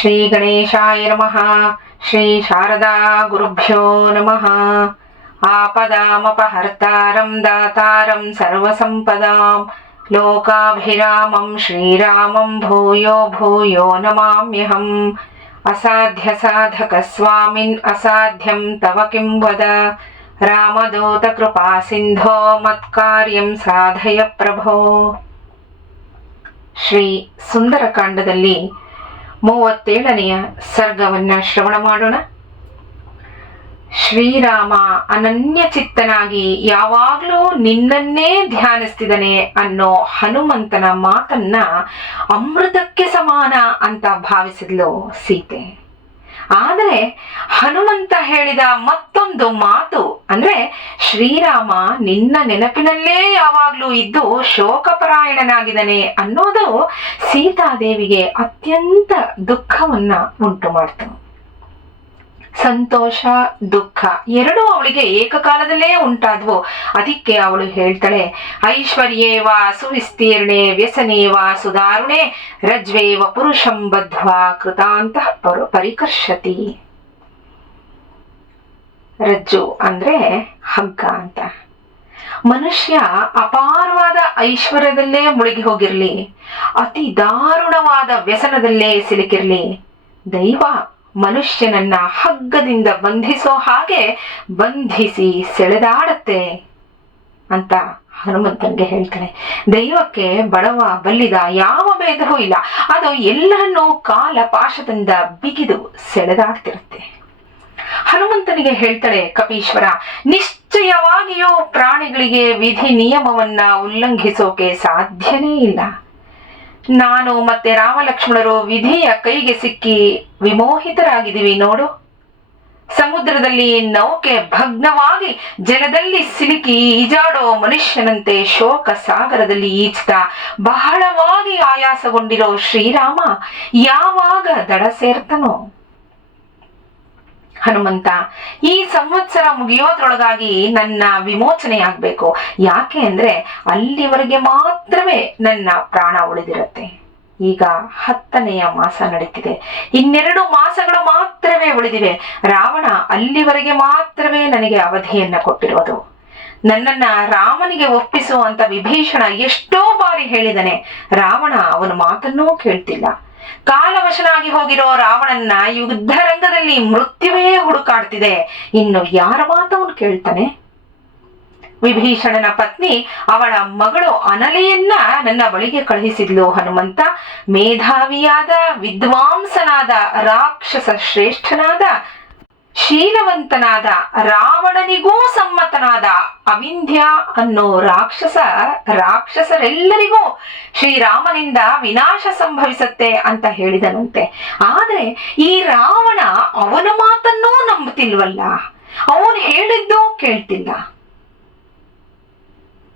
ಶ್ರೀ ಗಣೇಶಾಯ ನಮಃ. ಶ್ರೀ ಶಾರದಾ ಗುರುಭ್ಯೋ ನಮಃ. ಆಪದಾಮಪಹರ್ತಾರಂ ದಾತಾರಂ ಸರ್ವಸಂಪದಾಂ ಲೋಕಾಭಿರಾಮಂ ಶ್ರೀರಾಮಂ ಭೂಯೋ ಭೂಯೋ ನಮಾಮ್ಯಹಂ. ಅಸಾಧ್ಯ ಸಾಧಕ ಸ್ವಾಮಿನ್ ಅಸಾಧ್ಯಂ ತವ ಕಿಂ ವದ. ರಾಮದೂತ ಕೃಪಾ ಸಿಂಧೋ ಮತ್ಕಾರ್ಯಂ ಸಾಧಯ ಪ್ರಭೋ. ಶ್ರೀ ಸುಂದರಕಾಂಡದಲ್ಲಿ 37ನೆಯ ಸರ್ಗವನ್ನ ಶ್ರವಣ ಮಾಡೋಣ. ಶ್ರೀರಾಮ ಅನನ್ಯ ಚಿತ್ತನಾಗಿ ಯಾವಾಗ್ಲೂ ನಿನ್ನನ್ನೇ ಧ್ಯಾನಿಸ್ತಿದ್ದಾನೆ ಅನ್ನೋ ಹನುಮಂತನ ಮಾತನ್ನ ಅಮೃತಕ್ಕೆ ಸಮಾನ ಅಂತ ಭಾವಿಸಿದ್ಲು ಸೀತೆ. ಆದರೆ ಹನುಮಂತ ಹೇಳಿದ ಮತ್ತೊಂದು ಮಾತು ಅಂದ್ರೆ, ಶ್ರೀರಾಮ ನಿನ್ನ ನೆನಪಿನಲ್ಲೇ ಯಾವಾಗ್ಲೂ ಇದ್ದು ಶೋಕಪರಾಯಣನಾಗಿದ್ದಾನೆ ಅನ್ನೋದು ಸೀತಾದೇವಿಗೆ ಅತ್ಯಂತ ದುಃಖವನ್ನ ಉಂಟು ಮಾಡ್ತು. ಸಂತೋಷ ದುಃಖ ಎರಡೂ ಅವಳಿಗೆ ಏಕಕಾಲದಲ್ಲೇ ಉಂಟಾದ್ವು. ಅದಕ್ಕೆ ಅವಳು ಹೇಳ್ತಾಳೆ, ಐಶ್ವರ್ಯೇವ ಸುವಿಸ್ತೀರ್ಣೆ ವ್ಯಸನೇವ ಸುದಾರುಣೆ ರಜ್ವೇವ ಪುರುಷಂ ಬದ್ಧ್ವಾ ಕೃತಾಂತ ಪರಿಕರ್ಷತಿ. ರಜ್ಜು ಅಂದ್ರೆ ಹಗ್ಗ ಅಂತ. ಮನುಷ್ಯ ಅಪಾರವಾದ ಐಶ್ವರ್ಯದಲ್ಲೇ ಮುಳುಗಿ ಹೋಗಿರ್ಲಿ, ಅತಿ ದಾರುಣವಾದ ವ್ಯಸನದಲ್ಲೇ ಸಿಲುಕಿರ್ಲಿ, ದೈವ ಮನುಷ್ಯನನ್ನ ಹಗ್ಗದಿಂದ ಬಂಧಿಸೋ ಹಾಗೆ ಬಂಧಿಸಿ ಸೆಳೆದಾಡತ್ತೆ ಅಂತ ಹನುಮಂತನ್ಗೆ ಹೇಳ್ತಾನೆ. ದೈವಕ್ಕೆ ಬಡವ ಬಲ್ಲಿದ ಯಾವ ಭೇದವೂ ಇಲ್ಲ. ಅದು ಎಲ್ಲರನ್ನೂ ಕಾಲ ಪಾಶದಿಂದ ಬಿಗಿದು ಸೆಳೆದಾಡ್ತಿರುತ್ತೆ. ಹನುಮಂತನಿಗೆ ಹೇಳ್ತಾಳೆ ಕಪೀಶ್ವರ, ನಿಶ್ಚಯವಾಗಿಯೂ ಪ್ರಾಣಿಗಳಿಗೆ ವಿಧಿ ನಿಯಮವನ್ನ ಉಲ್ಲಂಘಿಸೋಕೆ ಸಾಧ್ಯನೇ ಇಲ್ಲ. ನಾನು ಮತ್ತೆ ರಾಮಲಕ್ಷ್ಮಣರು ವಿಧಿಯ ಕೈಗೆ ಸಿಕ್ಕಿ ವಿಮೋಹಿತರಾಗಿದ್ದೀವಿ ನೋಡು. ಸಮುದ್ರದಲ್ಲಿ ನೌಕೆ ಭಗ್ನವಾಗಿ ಜಲದಲ್ಲಿ ಸಿಲುಕಿ ಈಜಾಡೋ ಮನುಷ್ಯನಂತೆ ಶೋಕ ಸಾಗರದಲ್ಲಿ ಈಜ್ತಾ ಬಹಳವಾಗಿ ಆಯಾಸಗೊಂಡಿರೋ ಶ್ರೀರಾಮ ಯಾವಾಗ ದಡ ಸೇರ್ತನೋ? ಹನುಮಂತ, ಈ ಸಂವತ್ಸರ ಮುಗಿಯೋದ್ರೊಳಗಾಗಿ ನನ್ನ ವಿಮೋಚನೆ ಆಗ್ಬೇಕು. ಯಾಕೆ ಅಂದ್ರೆ ಅಲ್ಲಿವರೆಗೆ ಮಾತ್ರವೇ ನನ್ನ ಪ್ರಾಣ ಉಳಿದಿರುತ್ತೆ. ಈಗ 10ನೆಯ ಮಾಸ ನಡೀತಿದೆ. 2 ಮಾಸಗಳು ಮಾತ್ರವೇ ಉಳಿದಿವೆ. ರಾವಣ ಅಲ್ಲಿವರೆಗೆ ಮಾತ್ರವೇ ನನಗೆ ಅವಧಿಯನ್ನ ಕೊಟ್ಟಿರೋದು. ನನ್ನನ್ನ ರಾಮನಿಗೆ ಒಪ್ಪಿಸು ಅಂತ ವಿಭೀಷಣ ಎಷ್ಟೋ ಬಾರಿ ಹೇಳಿದನೆ. ರಾವಣ ಅವನ ಮಾತನ್ನೂ ಕೇಳ್ತಿಲ್ಲ. ಕಾಲವಶನಾಗಿ ಹೋಗಿರೋ ರಾವಣನ್ನ ಯುದ್ಧ ರಂಗದಲ್ಲಿ ಮೃತ್ಯುವೇ ಹುಡುಕಾಡ್ತಿದೆ. ಇನ್ನು ಯಾರ ಮಾತವನು ಕೇಳ್ತಾನೆ? ವಿಭೀಷಣನ ಪತ್ನಿ ಅವಳ ಮಗಳು ಅನಲೆಯನ್ನ ನನ್ನ ಬಳಿಗೆ ಕಳುಹಿಸಿದ್ಲು ಹನುಮಂತ. ಮೇಧಾವಿಯಾದ ವಿದ್ವಾಂಸನಾದ ರಾಕ್ಷಸ ಶ್ರೇಷ್ಠನಾದ ಶೀಲವಂತನಾದ ರಾವಣನಿಗೂ ಸಮ್ಮತನಾದ ಅವಿಂಧ್ಯ ಅನ್ನೋ ರಾಕ್ಷಸರೆಲ್ಲರಿಗೂ ಶ್ರೀರಾಮನಿಂದ ವಿನಾಶ ಸಂಭವಿಸತ್ತೆ ಅಂತ ಹೇಳಿದನಂತೆ. ಆದ್ರೆ ಈ ರಾವಣ ಅವನ ಮಾತನ್ನೂ ನಂಬುತ್ತಿಲ್ವಲ್ಲ, ಅವನು ಹೇಳಿದ್ದು ಕೇಳ್ತಿಲ್ಲ.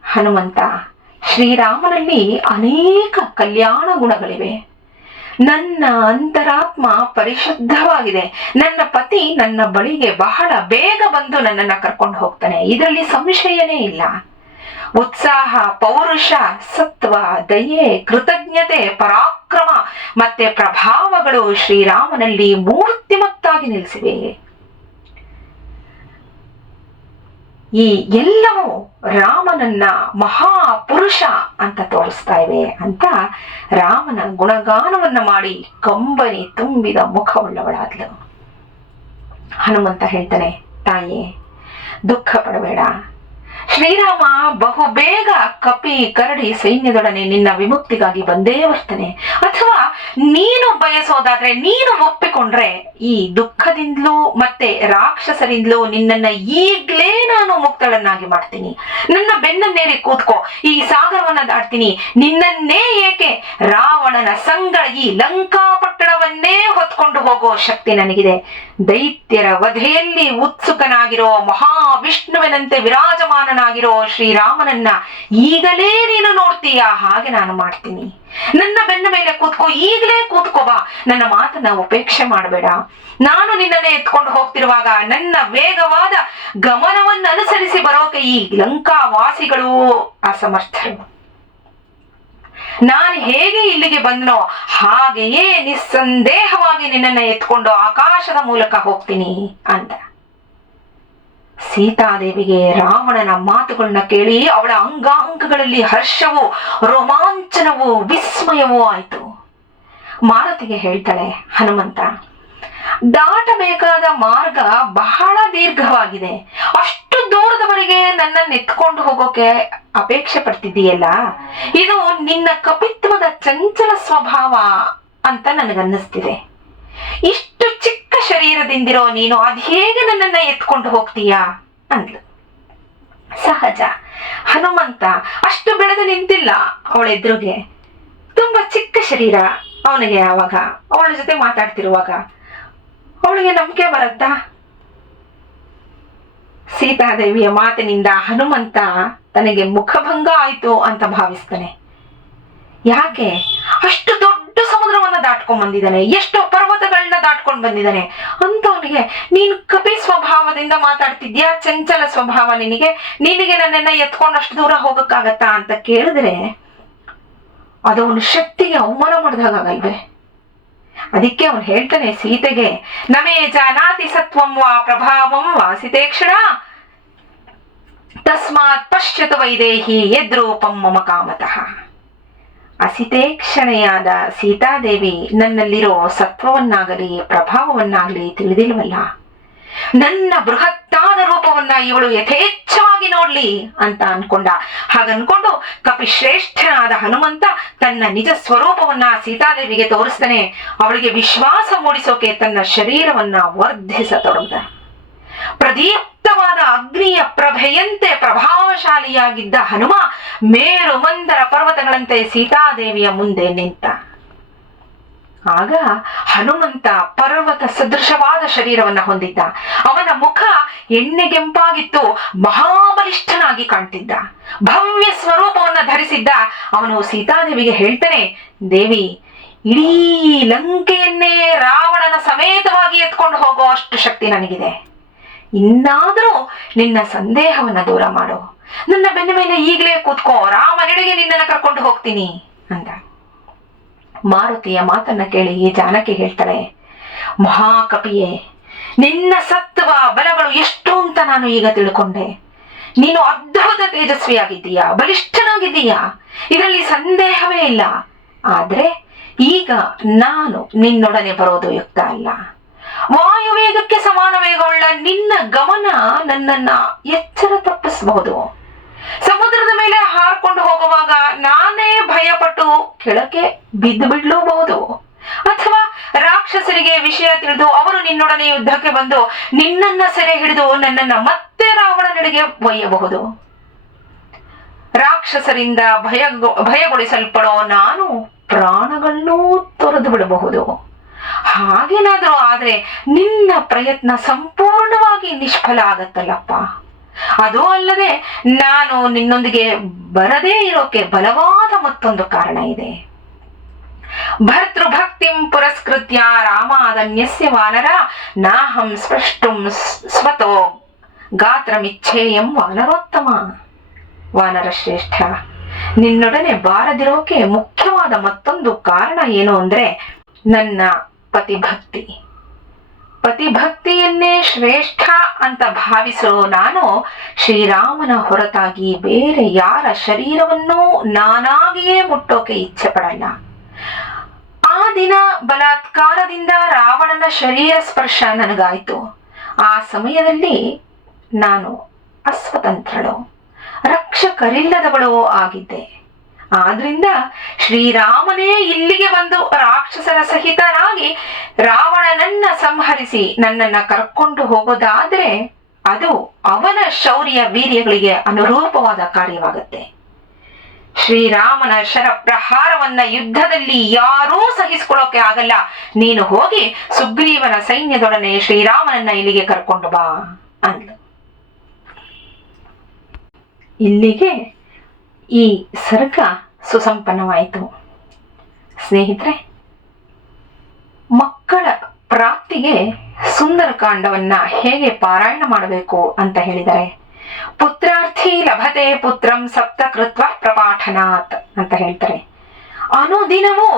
ಹನುಮಂತ, ಶ್ರೀರಾಮನಲ್ಲಿ ಅನೇಕ ಕಲ್ಯಾಣ ಗುಣಗಳಿವೆ. ನನ್ನ ಅಂತರಾತ್ಮ ಪರಿಶುದ್ಧವಾಗಿದೆ. ನನ್ನ ಪತಿ ನನ್ನ ಬಳಿಗೆ ಬಹಳ ಬೇಗ ಬಂದು ನನ್ನನ್ನ ಕರ್ಕೊಂಡು ಹೋಗ್ತಾನೆ, ಇದರಲ್ಲಿ ಸಂಶಯನೇ ಇಲ್ಲ. ಉತ್ಸಾಹ, ಪೌರುಷ, ಸತ್ವ, ದಯೆ, ಕೃತಜ್ಞತೆ, ಪರಾಕ್ರಮ ಮತ್ತೆ ಪ್ರಭಾವಗಳು ಶ್ರೀರಾಮನಲ್ಲಿ ಮೂರ್ತಿಮತ್ತಾಗಿ ನಿಲ್ಲಿಸಿವೆ. ಈ ಎಲ್ಲವೂ ರಾಮನನ್ನ ಮಹಾಪುರುಷ ಅಂತ ತೋರಿಸ್ತಾ ಇವೆ ಅಂತ ರಾಮನ ಗುಣಗಾನವನ್ನ ಮಾಡಿ ಕಂಬನಿ ತುಂಬಿದ ಮುಖವುಳ್ಳವಳಾದ್ಲು. ಹನುಮಂತ ಹೇಳ್ತಾನೆ, ತಾಯಿ ದುಃಖ ಪಡಬೇಡ. ಶ್ರೀರಾಮ ಬಹುಬೇಗ ಕಪಿ ಕರಡಿ ಸೈನ್ಯದೊಡನೆ ನಿನ್ನ ವಿಮುಕ್ತಿಗಾಗಿ ಬಂದೇ ಬರ್ತಾನೆ. ಅಥವಾ ನೀನು ಬಯಸೋದಾದ್ರೆ, ನೀನು ಒಪ್ಪಿಕೊಂಡ್ರೆ ಈ ದುಃಖದಿಂದಲೂ ಮತ್ತೆ ರಾಕ್ಷಸರಿಂದಲೂ ನಿನ್ನನ್ನ ಈಗ್ಲೇ ನಾನು ಮುಕ್ತಳನ್ನಾಗಿ ಮಾಡ್ತೀನಿ. ನನ್ನ ಬೆನ್ನನ್ನೇರಿ ಕೂತ್ಕೋ, ಈ ಸಾಗರವನ್ನ ದಾಟ್ತೀನಿ. ನಿನ್ನನ್ನೇ ಏಕೆ, ರಾವಣನ ಸಂಗ ಈ ಲಂಕಾಪಟ್ಟಣವನ್ನೇ ಹೊತ್ಕೊಂಡು ಹೋಗೋ ಶಕ್ತಿ ನನಗಿದೆ. ದೈತ್ಯರ ವಧೆಯಲ್ಲಿ ಉತ್ಸುಕನಾಗಿರೋ ಮಹಾವಿಷ್ಣುವಿನಂತೆ ವಿರಾಜಮಾನನಾಗಿರೋ ಶ್ರೀರಾಮನನ್ನ ಈಗಲೇ ನೀನು ನೋಡ್ತೀಯ, ಹಾಗೆ ನಾನು ಮಾಡ್ತೀನಿ. ನನ್ನ ಬೆನ್ನ ಮೇಲೆ ಕೂತ್ಕೋ, ಈಗಲೇ ಕೂತ್ಕೋಬಾ. ನನ್ನ ಮಾತನ್ನ ಉಪೇಕ್ಷೆ ಮಾಡಬೇಡ. ನಾನು ನಿನ್ನನ್ನೇ ಎತ್ಕೊಂಡು ಹೋಗ್ತಿರುವಾಗ ನನ್ನ ವೇಗವಾದ ಗಮನವನ್ನು ಅನುಸರಿಸಿ ಬರೋಕೆ ಈ ಲಂಕಾವಾಸಿಗಳು ಅಸಮರ್ಥರು. ನಾನು ಹೇಗೆ ಇಲ್ಲಿಗೆ ಬಂದನೋ ಹಾಗೆಯೇ ನಿಸ್ಸಂದೇಹವಾಗಿ ನಿನ್ನನ್ನು ಎತ್ಕೊಂಡು ಆಕಾಶದ ಮೂಲಕ ಹೋಗ್ತೀನಿ ಅಂತ. ಸೀತಾದೇವಿಗೆ ರಾವಣನ ಮಾತುಗಳನ್ನ ಕೇಳಿ ಅವಳ ಅಂಗಾಂಗಗಳಲ್ಲಿ ಹರ್ಷವೂ ರೋಮಾಂಚನವೂ ವಿಸ್ಮಯವೂ ಆಯ್ತು. ಮಾರುತಿಗೆ ಹೇಳ್ತಾಳೆ ಹನುಮಂತ, ದಾಟಬೇಕಾದ ಮಾರ್ಗ ಬಹಳ ದೀರ್ಘವಾಗಿದೆ. ಅಷ್ಟು ದೂರದವರೆಗೆ ನನ್ನನ್ನು ಎತ್ಕೊಂಡು ಹೋಗೋಕೆ ಅಪೇಕ್ಷೆ ಪಡ್ತಿದ್ದೀಯಲ್ಲ, ಇದು ನಿನ್ನ ಕಪಿತ್ವದ ಚಂಚಲ ಸ್ವಭಾವ ಅಂತ ನನಗನ್ನಿಸ್ತಿದೆ. ಇಷ್ಟು ಚಿಕ್ಕ ಶರೀರದಿಂದಿರೋ ನೀನು ಅದ್ಹೇಗೆ ನನ್ನನ್ನ ಎತ್ಕೊಂಡು ಹೋಗ್ತೀಯಾ ಅಂದ್ಲು. ಸಹಜ, ಹನುಮಂತ ಅಷ್ಟು ಬೆಳೆದು ನಿಂತಿಲ್ಲ ಅವಳ ಎದುರಿಗೆ. ತುಂಬಾ ಚಿಕ್ಕ ಶರೀರ ಅವನಿಗೆ. ಆವಾಗ ಅವಳ ಜೊತೆ ಮಾತಾಡ್ತಿರುವಾಗ ಅವಳಿಗೆ ನಂಬಿಕೆ ಬರತ್ತಾ? ಸೀತಾದೇವಿಯ ಮಾತಿನಿಂದ ಹನುಮಂತ ತನಗೆ ಮುಖಭಂಗ ಆಯ್ತು ಅಂತ ಭಾವಿಸ್ತಾನೆ. ಯಾಕೆ? ಅಷ್ಟು ದೊಡ್ಡ ಸಮುದ್ರವನ್ನ ದಾಟ್ಕೊಂಡ್ ಬಂದಿದ್ದಾನೆ, ಎಷ್ಟೋ ಪರ್ವತಗಳನ್ನ ದಾಟ್ಕೊಂಡ್ ಬಂದಿದ್ದಾನೆ ಅಂತವನಿಗೆ ನೀನು ಕಪಿ ಸ್ವಭಾವದಿಂದ ಮಾತಾಡ್ತಿದ್ಯಾ, ಚಂಚಲ ಸ್ವಭಾವ ನಿನಗೆ ನನ್ನನ್ನ ಎತ್ಕೊಂಡು ಅಷ್ಟು ದೂರ ಹೋಗಕ್ಕಾಗತ್ತಾ ಅಂತ ಕೇಳಿದ್ರೆ ಅದು ಅವನ ಶಕ್ತಿಗೆ ಅವಮಾನ ಮಾಡಿದಾಗಲ್ವೇ? ಅದಕ್ಕೆ ಅವನು ಹೇಳ್ತಾನೆ ಸೀತೆಗೆ, ನಮೇ ಜಾನಾತಿ ಸತ್ವಂ ವಾ ಪ್ರಭಾವಂ ವಾಸಿತೆ ಕ್ಷಣ ತಸ್ಮಾತ್ ಪಶ್ಯತು ವೈದೇಹಿ ಯದ್ರೂಪಂ ಮಮ ಕಾಮತಃ. ಅಸಿತೇಕ್ಷಣೆಯಾದ ಸೀತಾದೇವಿ ನನ್ನಲ್ಲಿರೋ ಸತ್ವವನ್ನಾಗಲಿ ಪ್ರಭಾವವನ್ನಾಗಲಿ ತಿಳಿದಿಲ್ವಲ್ಲ, ನನ್ನ ಬೃಹತ್ತಾದ ರೂಪವನ್ನ ಇವಳು ಯಥೇಚ್ಛವಾಗಿ ನೋಡ್ಲಿ ಅಂತ ಅನ್ಕೊಂಡ. ಹಾಗನ್ಕೊಂಡು ಕಪಿಶ್ರೇಷ್ಠನಾದ ಹನುಮಂತ ತನ್ನ ನಿಜ ಸ್ವರೂಪವನ್ನ ಸೀತಾದೇವಿಗೆ ತೋರಿಸ್ತಾನೆ. ಅವಳಿಗೆ ವಿಶ್ವಾಸ ಮೂಡಿಸೋಕೆ ತನ್ನ ಶರೀರವನ್ನ ವರ್ಧಿಸತೊಡಗಿದ. ಪ್ರದೀಪ್ತವಾದ ಅಗ್ನಿಯ ಪ್ರಭೆಯಂತೆ ಪ್ರಭಾವಶಾಲಿಯಾಗಿದ್ದ ಹನುಮ ಮೇರು ಮಂದರ ಪರ್ವತಗಳಂತೆ ಸೀತಾದೇವಿಯ ಮುಂದೆ ನಿಂತ. ಆಗ ಹನುಮಂತ ಪರ್ವತ ಸದೃಶವಾದ ಶರೀರವನ್ನ ಹೊಂದಿದ್ದ. ಅವನ ಮುಖ ಎಣ್ಣೆಗೆಂಪಾಗಿತ್ತು, ಮಹಾಬಲಿಷ್ಠನಾಗಿ ಕಾಣ್ತಿದ್ದ, ಭವ್ಯ ಸ್ವರೂಪವನ್ನ ಧರಿಸಿದ್ದ. ಅವನು ಸೀತಾದೇವಿಗೆ ಹೇಳ್ತಾನೆ, ದೇವಿ, ಇಡೀ ಲಂಕೆಯನ್ನೇ ರಾವಣನ ಸಮೇತವಾಗಿ ಎತ್ಕೊಂಡು ಹೋಗೋ ಅಷ್ಟು ಶಕ್ತಿ ನನಗಿದೆ. ಇನ್ನಾದರೂ ನಿನ್ನ ಸಂದೇಹವನ್ನ ದೂರ ಮಾಡು, ನನ್ನ ಬೆನ್ನ ಮೇಲೆ ಈಗಲೇ ಕೂತ್ಕೋ, ರಾಮನೆಡೆಗೆ ನಿನ್ನನ್ನು ಕರ್ಕೊಂಡು ಹೋಗ್ತೀನಿ ಅಂದ. ಮಾರುತಿಯ ಮಾತನ್ನ ಕೇಳಿ ಜಾನಕಿ ಹೇಳ್ತಾಳೆ, ಮಹಾಕಪಿಯೇ, ನಿನ್ನ ಸತ್ವ ಬಲಗಳು ಎಷ್ಟು ಅಂತ ನಾನು ಈಗ ತಿಳ್ಕೊಂಡೆ. ನೀನು ಅದ್ಭುತ ತೇಜಸ್ವಿಯಾಗಿದ್ದೀಯಾ, ಬಲಿಷ್ಠನಾಗಿದ್ದೀಯಾ, ಇದರಲ್ಲಿ ಸಂದೇಹವೇ ಇಲ್ಲ. ಆದ್ರೆ ಈಗ ನಾನು ನಿನ್ನೊಡನೆ ಬರೋದು ಯುಕ್ತ ಅಲ್ಲ. ವಾಯುವೇಗಕ್ಕೆ ಸಮಾನ ವೇಗವುಳ್ಳ ನಿನ್ನ ಗಮನ ನನ್ನನ್ನ ಎಚ್ಚರ ತಪ್ಪಿಸಬಹುದು. ಸಮುದ್ರದ ಮೇಲೆ ಹಾರ್ಕೊಂಡು ಹೋಗುವಾಗ ನಾನೇ ಭಯಪಟ್ಟು ಕೆಳಕ್ಕೆ ಬಿದ್ದು ಬಿಡ್ಲೂಬಹುದು. ಅಥವಾ ರಾಕ್ಷಸರಿಗೆ ವಿಷಯ ತಿಳಿದು ಅವರು ನಿನ್ನೊಡನೆ ಯುದ್ಧಕ್ಕೆ ಬಂದು ನಿನ್ನನ್ನ ಸೆರೆ ಹಿಡಿದು ನನ್ನನ್ನ ಮತ್ತೆ ರಾವಣನೆಡೆಗೆ ಒಯ್ಯಬಹುದು. ರಾಕ್ಷಸರಿಂದ ಭಯಗೊಳಿಸಲ್ಪಡೋ ನಾನು ಪ್ರಾಣಗಳನ್ನೂ ತೊರೆದು ಬಿಡಬಹುದು. ಹಾಗೇನಾದ್ರೂ ಆದ್ರೆ ನಿನ್ನ ಪ್ರಯತ್ನ ಸಂಪೂರ್ಣವಾಗಿ ನಿಷ್ಫಲ ಆಗತ್ತಲ್ಲಪ್ಪ. ಅದು ಅಲ್ಲದೆ ನಾನು ನಿನ್ನೊಂದಿಗೆ ಬರದೇ ಇರೋಕೆ ಬಲವಾದ ಮತ್ತೊಂದು ಕಾರಣ ಇದೆ. ಭರ್ತೃಭಕ್ತಿಂ ಪುರಸ್ಕೃತ್ಯ ರಾಮಾದನ್ಯಸ್ಯ ವಾನರ ನಾಹಂ ಸ್ಪೃಷ್ಟುಂ ಸ್ವತೋ ಗಾತ್ರಮಿಚ್ಛೇಯಂ ವಾನರೋತ್ತಮ. ವಾನರ ಶ್ರೇಷ್ಠ, ನಿನ್ನೊಡನೆ ಬಾರದಿರೋಕೆ ಮುಖ್ಯವಾದ ಮತ್ತೊಂದು ಕಾರಣ ಏನು ಅಂದ್ರೆ ನನ್ನ ಪತಿಭಕ್ತಿ. ಪತಿಭಕ್ತಿಯನ್ನೇ ಶ್ರೇಷ್ಠ ಅಂತ ಭಾವಿಸೋ ನಾನು ಶ್ರೀರಾಮನ ಹೊರತಾಗಿ ಬೇರೆ ಯಾರ ಶರೀರವನ್ನೂ ನಾನಾಗಿಯೇ ಮುಟ್ಟೋಕೆ ಇಚ್ಛೆ ಪಡಲ್ಲ. ಆ ದಿನ ಬಲಾತ್ಕಾರದಿಂದ ರಾವಣನ ಶರೀರ ಸ್ಪರ್ಶ ನನಗಾಯ್ತು. ಆ ಸಮಯದಲ್ಲಿ ನಾನು ಅಸ್ವತಂತ್ರಳು, ರಕ್ಷಕರಿಲ್ಲದವಳು ಆಗಿದ್ದೆ. ಆದ್ರಿಂದ ಶ್ರೀರಾಮನೇ ಇಲ್ಲಿಗೆ ಬಂದು ರಾಕ್ಷಸರ ಸಹಿತನಾಗಿ ರಾವಣನನ್ನ ಸಂಹರಿಸಿ ನನ್ನನ್ನ ಕರ್ಕೊಂಡು ಹೋಗೋದಾದ್ರೆ ಅದು ಅವನ ಶೌರ್ಯ ವೀರ್ಯಗಳಿಗೆ ಅನುರೂಪವಾದ ಕಾರ್ಯವಾಗುತ್ತೆ. ಶ್ರೀರಾಮನ ಶರಪ್ರಹಾರವನ್ನ ಯುದ್ಧದಲ್ಲಿ ಯಾರೂ ಸಹಿಸಿಕೊಳ್ಳೋಕೆ ಆಗಲ್ಲ. ನೀನು ಹೋಗಿ ಸುಗ್ರೀವನ ಸೈನ್ಯದೊಡನೆ ಶ್ರೀರಾಮನನ್ನ ಇಲ್ಲಿಗೆ ಕರ್ಕೊಂಡು ಬಾ ಅಂದ್ಲು. ಇಲ್ಲಿಗೆ ಈ ಸರ್ಗ ಸುಸಂಪನ್ನವಾಯಿತು. ಸ್ನೇಹಿತರೆ, ಮಕ್ಕಳ ಪ್ರಾಪ್ತಿಗೆ ಸುಂದರಕಾಂಡವನ್ನ ಹೇಗೆ ಪಾರಾಯಣ ಮಾಡಬೇಕು ಅಂತ ಹೇಳಿದರೆ, ಪುತ್ರಾರ್ಥಿ ಲಭತೆ ಪುತ್ರಂ ಸಪ್ತ ಕೃತ್ವ ಪ್ರಪಾಠನಾತ್ ಅಂತ ಹೇಳ್ತಾರೆ. ಅನುದಿನವೂ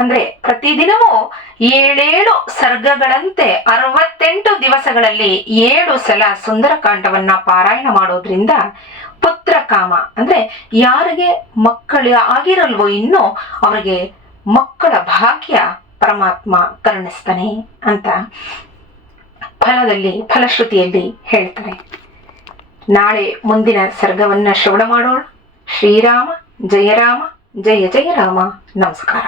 ಅಂದ್ರೆ ಪ್ರತಿದಿನವೂ 7 ಸರ್ಗಗಳಂತೆ 68 ದಿವಸಗಳಲ್ಲಿ 7 ಸಲ ಸುಂದರಕಾಂಡವನ್ನ ಪಾರಾಯಣ ಮಾಡೋದ್ರಿಂದ ಪುತ್ರ ಕಾಮ ಅಂದ್ರೆ ಯಾರಿಗೆ ಮಕ್ಕಳು ಆಗಿರಲ್ವೋ ಇನ್ನೂ ಅವರಿಗೆ ಮಕ್ಕಳ ಭಾಗ್ಯ ಪರಮಾತ್ಮ ಕರುಣಿಸ್ತಾನೆ ಅಂತ ಫಲಶ್ರುತಿಯಲ್ಲಿ ಹೇಳ್ತಾರೆ. ನಾಳೆ ಮುಂದಿನ ಸರ್ಗವನ್ನ ಶ್ರವಣ ಮಾಡೋಣ. ಶ್ರೀರಾಮ ಜಯ ರಾಮ, ಜಯ ಜಯ ರಾಮ. ನಮಸ್ಕಾರ.